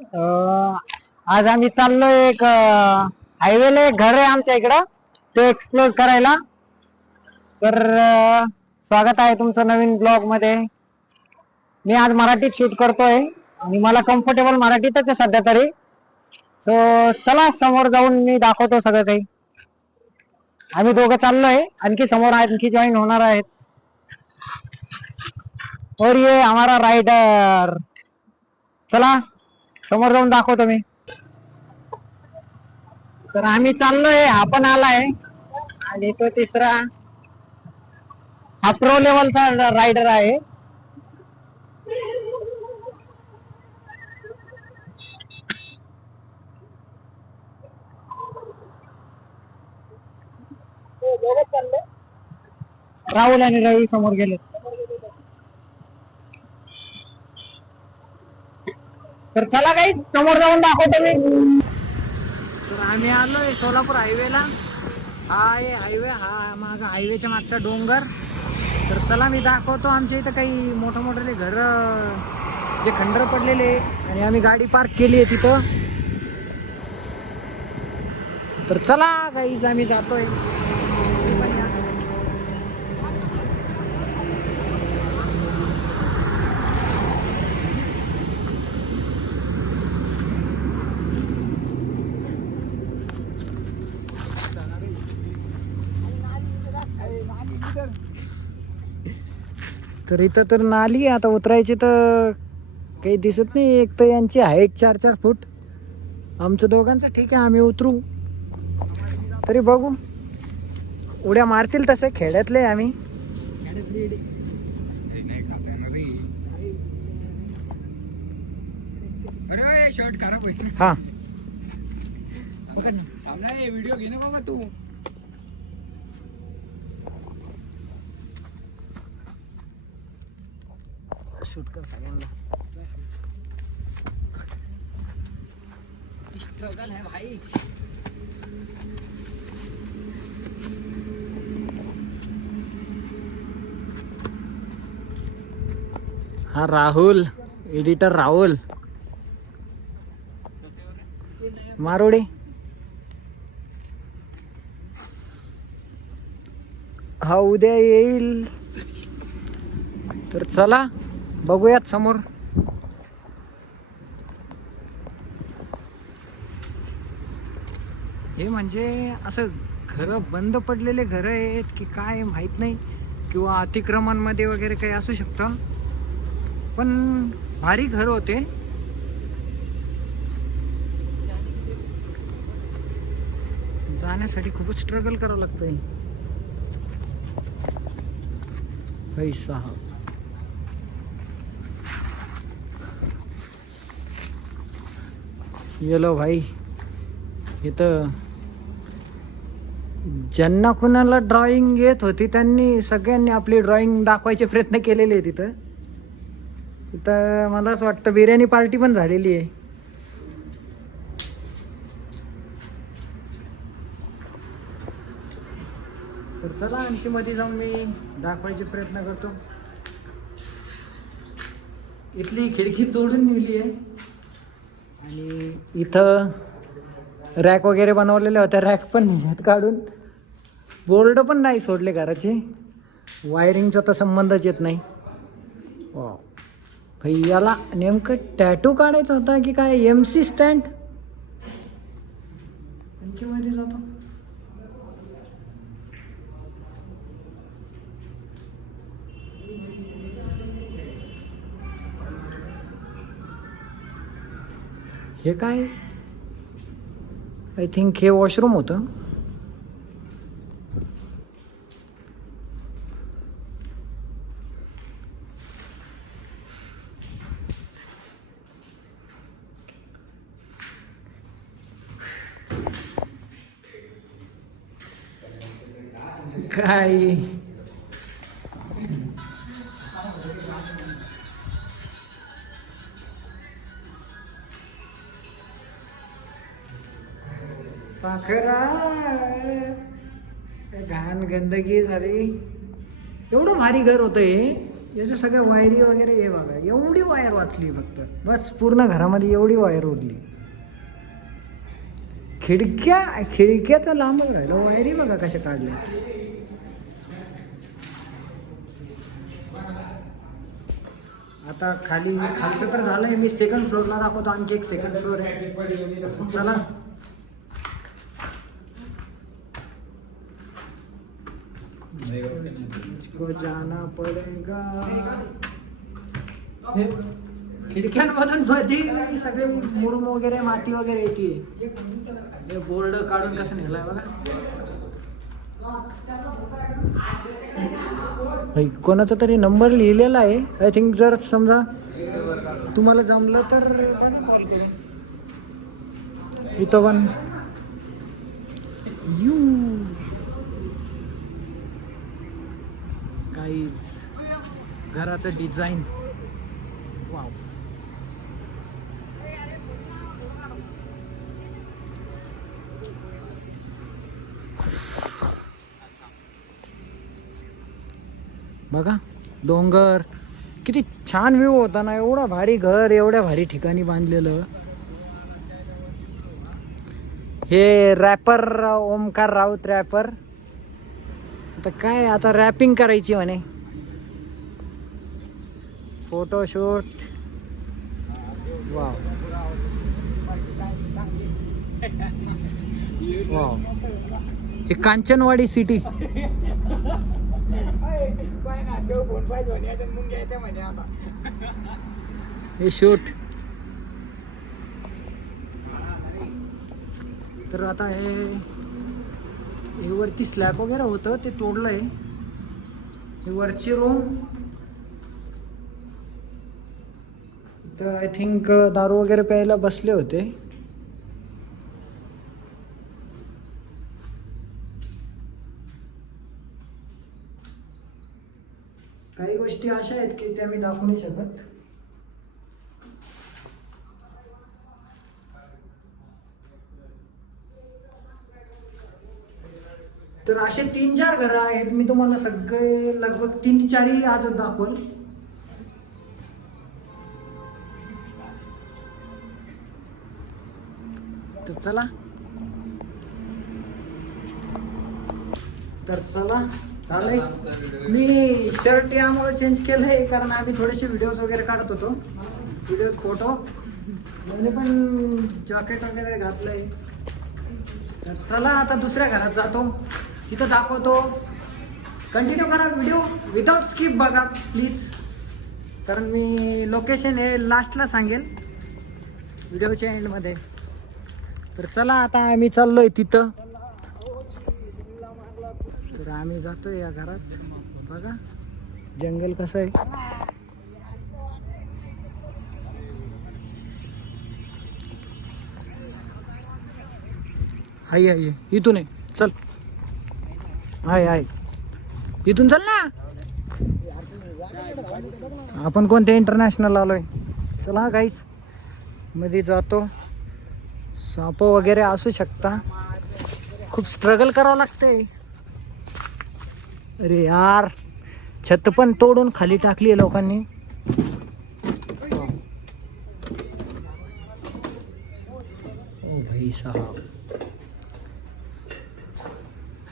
अं, आज आम्ही चाललोय एक हायवेला एक घर आहे आमच्या इकडं, ते एक्सप्लोर करायला. तर स्वागत आहे तुमचं नवीन ब्लॉग मध्ये. मी आज मराठीत शूट करतोय आणि मला कम्फर्टेबल मराठीतच आहे सध्या तरी. सो चला समोर जाऊन मी दाखवतो सगळं काही. आम्ही दोघं चाललोय, आणखी समोर आणखी जॉईन होणार आहेत. और ये हमारा राइडर. चला समोर जाऊन दाखवतो मी. तर आम्ही चाललोय, हा पण आलाय आणि तो तिसरा हा प्रो लेवलचा रायडर आहे. राहुल आणि रवी समोर गेले. तर चला काही समोर जाऊन दाखवतो मी. तर आम्ही आलोय सोलापूर हायवेला. हा आहे हायवे, हा माग हायवेच्या मागचा डोंगर. तर चला मी दाखवतो. आमच्या इथं काही मोठे घर जे खंडर पडलेले आणि आम्ही गाडी पार्क केली आहे तिथं. तर चला गाईज आम्ही जातोय. तर इथं तर नाली आता उतरायची तर काही दिसत नाही. एक तर यांची हाईट 4-4 फूट. आमचं दोघांचं ठीक आहे, आम्ही उतरू. तरी बघू, उड्या मारतील तसे. खेड्यातले आम्ही. अरे शर्ट खराब होईल. हा पकड ना, व्हिडिओ घे ना बाबा तू. शूट कर सगळ्यांना. स्ट्रगल है भाई. हा राहुल, एडिटर राहुल मारोडे. हा उद्या येईल. तर चला बघूयात समोर. हे म्हणजे असं घर बंद पडलेले घर आहेत की काय माहित नाही, किंवा अतिक्रमणमध्ये वगैरे काही असू शकतं. पण भारी घर होते. जाण्यासाठी खूपच स्ट्रगल करावं लागतंय. पैसा येलो भाई. इथं ज्यांना कुणाला ड्रॉइंग येत होती त्यांनी सगळ्यांनी आपली ड्रॉइंग दाखवायचे प्रयत्न केलेले आहे तिथं. इथं मला असं वाटतं बिर्याणी पार्टी पण झालेली आहे. तर चला आणखी मध्ये जाऊन मी दाखवायचे प्रयत्न करतो. इथली खिडकी तोडून नेली आहे आणि इथं रॅक वगैरे बनवलेल्या होत्या, रॅक पण नेल्यात काढून. बोर्ड पण नाही सोडले घराचे. वायरिंगचा तर संबंधच येत नाही. वा भाई, याला नेमकं टॅटू काढायचा होता की काय? MC stand. आणखी मध्ये जातो. हे काय? आय थिंक हे वॉशरूम होतं. काय पाखरा, घाण गंदगी झाली. एवढं भारी घर होतं हे. याच्या सगळ्या वायरी वगैरे हे बघा, एवढी वायर वाचली फक्त, बस पूर्ण घरामध्ये एवढी वायर उरली. खिडक्या तर लांबच राहिलं, वायरी बघा कशा काढल्या. आता खालचं तर झालंय, मी सेकंड फ्लोअरला दाखवतो. आणखी एक सेकंड फ्लोअर आहे, चला. को जाना पडेगा. खिडक्यांमधून मध्ये सगळे मुरुम वगैरे माती वगैरे येते. हे बोर्ड काढून कसं निघलाय बघा. कोणाचा तरी नंबर लिहिलेला आहे. आय थिंक जर समजा तुम्हाला जमलं तर बघा कॉल करून. इथं पण यू गाईज घराचं डिझाईन वाव. बघा डोंगर, किती छान व्ह्यू होता ना. एवढा भारी घर एवढ्या भारी ठिकाणी बांधलेलं. हे रॅपर ओमकार राऊत रॅपर. आता काय, आता रॅपिंग करायची म्हणे. Photoshoot wow wow. हे कांचनवाडी सिटी. हे शूट. तर आता हे वरती स्लॅब वगैरे होतं ते तोडलंय. हे वरची रूम. तर आय थिंक दारू वगैरे प्यायला बसले होते. काही गोष्टी अशा आहेत की त्या मी दाखवू नाही शकत. तर असे 3-4 घरं आहेत. मी तुम्हाला सगळे लगभग 3-4 आज दाखवल. तर चला चालेल. मी शर्ट यामुळे चेंज केलंय कारण आम्ही थोडेसे व्हिडिओज वगैरे काढत होतो. फोटो म्हणजे पण जॅकेट वगैरे घातलंय. तर चला आता दुसऱ्या घरात जातो, तिथं दाखवतो. कंटिन्यू करा व्हिडिओ, विदाउट स्किप बघा प्लीज. कारण मी लोकेशन हे लास्टला सांगेल व्हिडिओच्या एंडमध्ये. तर चला आता आम्ही चाललोय तिथं. तर आम्ही जातोय या घरात. बघा जंगल कसं आहे. हाय इथून आहे, चल. हाय इथून चल ना. आपण कोणत्या इंटरनॅशनल आलोय. चला गाईस मध्ये जातो. साप वगैरे असू शकता, खूप स्ट्रगल करावं लागतंय. अरे यार, छत पण तोडून खाली टाकली आहे लोकांनी. ओ भाई साहब,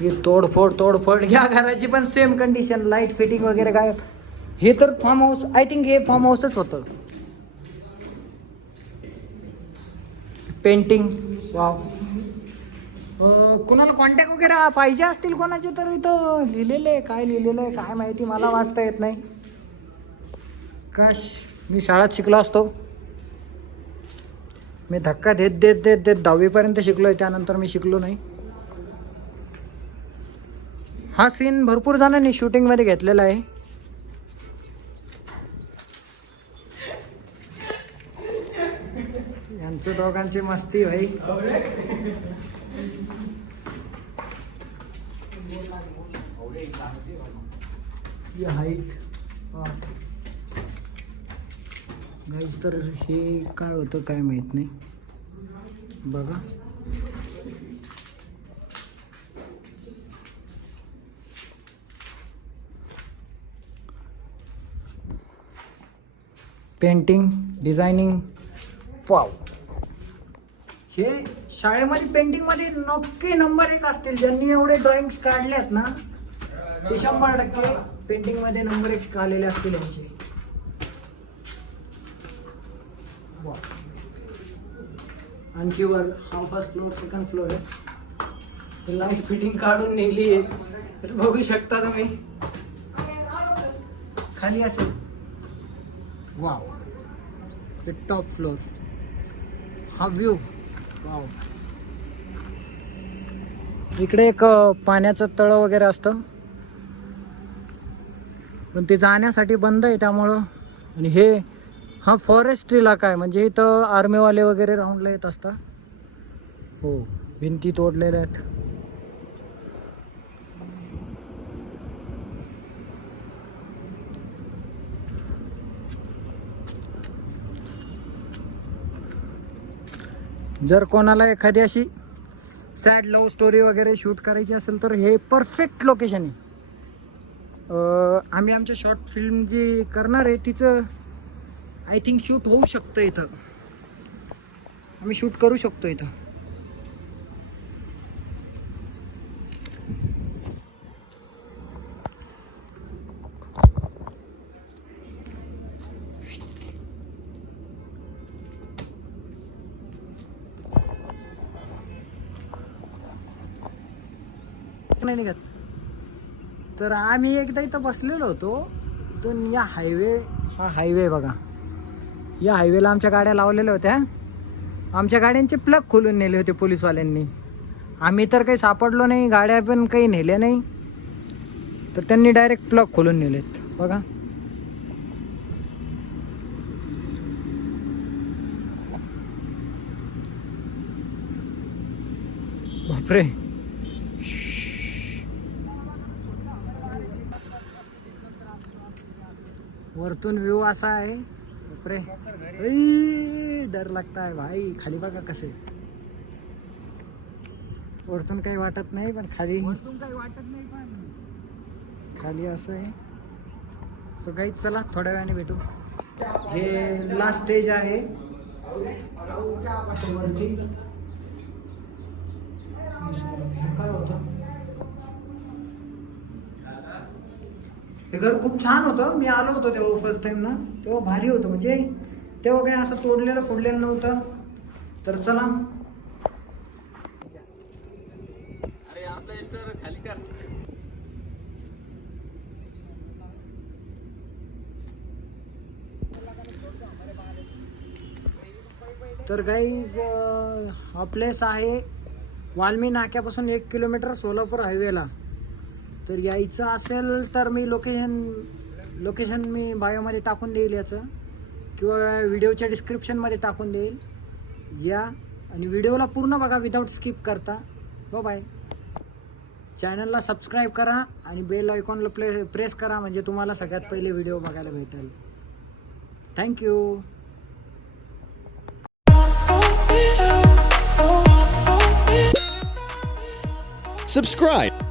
हे तोडफोड. या घराची पण सेम कंडिशन, लाईट फिटिंग वगैरे काय. हे तर फार्म हाऊस, आय थिंक हे फार्म हाऊसच होतं. Painting wow. कोणाला कॉन्टॅक्ट वगैरे पाहिजे असतील कोणाचे तर इथं लिहिलेलं आहे. काय लिहिलेलं आहे काय माहिती, मला वाचता येत नाही. काश मी शाळेत शिकलो असतो. मी धक्का देत 10वीपर्यंत शिकलोय, त्यानंतर मी शिकलो नाही. हा सीन भरपूर जणांनी शूटिंगमध्ये घेतलेला आहे. यांचं दोघांची मस्ती भाई. Height guys. तर हे काय होतं काय माहित नाही. बघा पेंटिंग डिझायनिंग वाव. हे शाळेमध्ये पेंटिंगमध्ये नक्की नंबर 1 असतील. ज्यांनी एवढे ड्रॉइंग्स काढल्यात ना ते 100% पेंटिंगमध्ये नंबर 1 आलेले असतील यांचे. वाव. आणखी वर हा फर्स्ट फ्लोअर सेकंड फ्लोअर आहे. लाईट फिटिंग काढून नेली आहे बघू शकता तुम्ही. खाली असेल. वाव. टॉप फ्लोअर हा व्ह्यू. वाव. इकडे एक पाण्याचं तळ वगैरे असतं पण ते जाण्यासाठी बंद आहे त्यामुळं. आणि हे हा फॉरेस्ट इलाका आहे म्हणजे इथं आर्मीवाले वगैरे राऊंडला येत असतात. हो भिंती तोडलेल्या आहेत. जर कोणाला एखादी अशी सॅड लव्ह स्टोरी वगैरे शूट करायची असेल तर हे परफेक्ट लोकेशन आहे. आम्ही आमच्या शॉर्ट फिल्म जी करणार आहे तिचं आय थिंक शूट होऊ शकतं इथं. आम्ही शूट करू शकतो इथं. नाही निघत. तर आम्ही एकदा इथं बसलेलो होतो. इथून या हायवे हा हायवे बघा. या हायवेला आमच्या गाड्या लावलेल्या होत्या. आमच्या गाड्यांचे प्लग खोलून नेले होते पोलीसवाल्यांनी. आम्ही तर काही सापडलो नाही. गाड्या पण काही नेल्या नाही तर त्यांनी डायरेक्ट प्लग खोलून नेलेत बघा. बापरे. वरतून व्ह्यू असा आहे. बापरे डर लगता है भाई. खाली बघा कसे. वरतून काही वाटत नाही पण खाली खाली असं आहे. सो गाईज चला थोड्या वेळाने भेटू. हे लास्ट स्टेज आहे. काय होतं हे घर खूप छान होतं. मी आलो होतो तेव्हा फर्स्ट टाइम ना तेव्हा भारी होतं. म्हणजे तेव्हा काही असं तोडलेलं फोडलेलं नव्हतं. तर चला खाली कर. तर गाईज हा प्लेस आहे वाल्मी नाक्यापासून 1 किलोमीटर सोलापूर हायवेला. तर यायचं असेल तर मी लोकेशन मी बायोमध्ये टाकून देईल याचं किंवा व्हिडिओच्या डिस्क्रिप्शनमध्ये टाकून देईल. या आणि व्हिडिओला पूर्ण बघा विदाऊट स्किप करता. बाय. चॅनलला सबस्क्राईब करा आणि बेल आयकॉनला प्रेस करा म्हणजे तुम्हाला सगळ्यात पहिले व्हिडिओ बघायला भेटेल. थँक्यू. Subscribe.